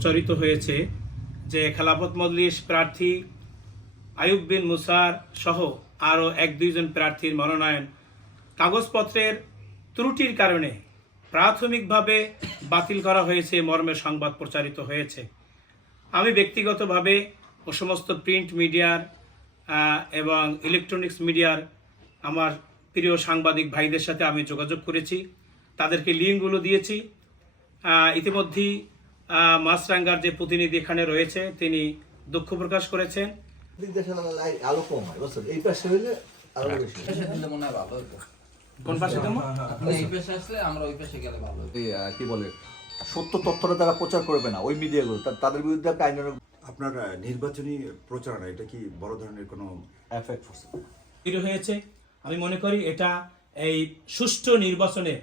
প্রচারিত হয়েছে যে খেলাফত মজলিস প্রার্থী আইয়ুব বিন মুসার সহ আরও 1-2 জন প্রার্থীর মনোনয়ন কাগজপত্রের ত্রুটির কারণে প্রাথমিকভাবে বাতিল করা হয়েছে মর্মে সংবাদ প্রচারিত হয়েছে। আমি ব্যক্তিগতভাবে ও সমস্ত প্রিন্ট মিডিয়ার এবং ইলেকট্রনিক্স মিডিয়ার আমার প্রিয় সাংবাদিক ভাইদের সাথে আমি যোগাযোগ করেছি, তাদেরকে লিঙ্কগুলো দিয়েছি। ইতিমধ্যেই মাছরাঙ্গার যে প্রতিনিধি এখানে রয়েছে তিনি দুঃখ প্রকাশ করেছেন। আলো কম হয়, এই পাশে হইলে আরো বেশি কোন পাশে দেবো? এই পাশে আসলে আমরা ওই পাশে গেলে ভালো হবে। কি বলে সত্য তথ্যটা তারা প্রচার করবে না, ওই মিডিয়াগুলো তাদের বিরুদ্ধে একটা আইনের আপনার নির্বাচনী প্রচারণা এটা কি বড় ধরনের কোনো এফেক্ট করছে হয়েছে। আমি মনে করি এটা এই সুষ্ঠু নির্বাচনে